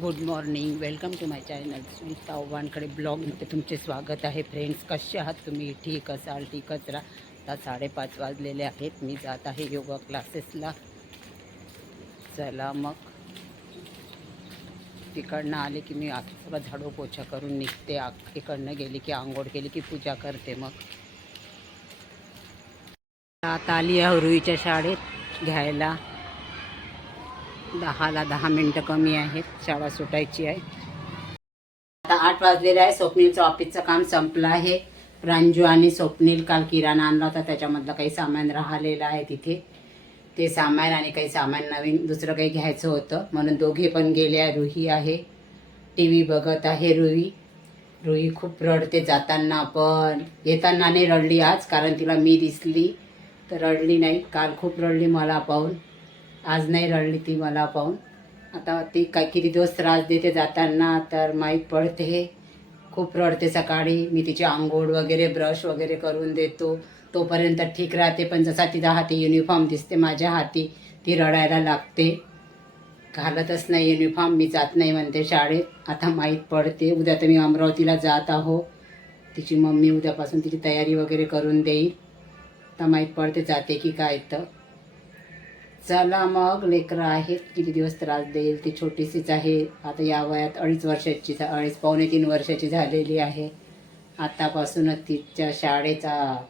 Good morning welcome to my channel Sunita ओवानकडे ब्लॉगमध्ये तुमचे स्वागत आहे फ्रेंड्स कसे आहात तुम्ही? ठीक असाल ठीकच राहा आता साडेपाच वाजलेले आहेत. मी जात आहे योगा क्लासेसला चला मग. तिकडनं आले की मी आता झाडू पोछा करून निघते. आ इकडनं गेली की आंघोळ केली की पूजा करते मग. आता आली आहे रुईच्या शाळेत घ्यायला. दहाला दहा मिनटं कमी आहेत. शाळा सुटायची आहे. आता आठ वाजलेले आहे. स्वप्नीलचं ऑफिसचं काम संपलं आहे. रांजू आणि स्वप्नील काल किराणा आणला होता. त्याच्यामधलं काही सामान राहिलेलं आहे तिथे. ते सामान आणि काही सामान नवीन दुसरं काही घ्यायचं होतं. म्हणून दोघे पण गेले आहे. रुही आहे. टी व्ही बघत आहे रुही. रुही खूप रडते जाताना पण. येताना नाही रडली आज कारण तिला मी दिसली. तर रडली नाही. काल खूप रडली मला पाहून. आज नाही रडली ती मला पाहून. आता ती काय किती दिवस त्रास देते जाताना तर माहीत पडते. खूप रडते सकाळी. मी तिची आंघोळ वगैरे ब्रश वगैरे करून देतो. तोपर्यंत ठीक राहते पण जसा तिचा हाती युनिफॉर्म दिसते माझ्या हाती ती रडायला लागते. घालतच नाही युनिफॉर्म मी जात नाही म्हणते शाळेत. आता माहीत पडते उद्या तर मी अमरावतीला जात आहो. तिची मम्मी उद्यापासून तिची तयारी वगैरे करून देईल. आता माहीत पडते जाते की काय तर. चला मग लेकरं आहेत किती दिवस त्रास देईल ती छोटीशीच आहे. आता या वयात अडीच वर्षाची झा- अडीच पावणे तीन वर्षाची झालेली आहे. आतापासूनच तिच्या शाळेचा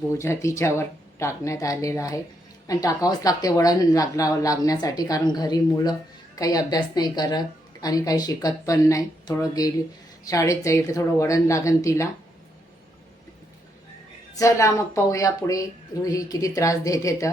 बोजा तिच्यावर टाकण्यात आलेला आहे. आणि टाकावंच लागते वळण लागला लागण्यासाठी कारण घरी मुलं काही अभ्यास नाही करत आणि काही शिकत पण नाही. थोडं गेली शाळेत जाईल तर थोडं वळण लागन तिला. चला मग पाहूया पुढे रुही किती त्रास देते तर.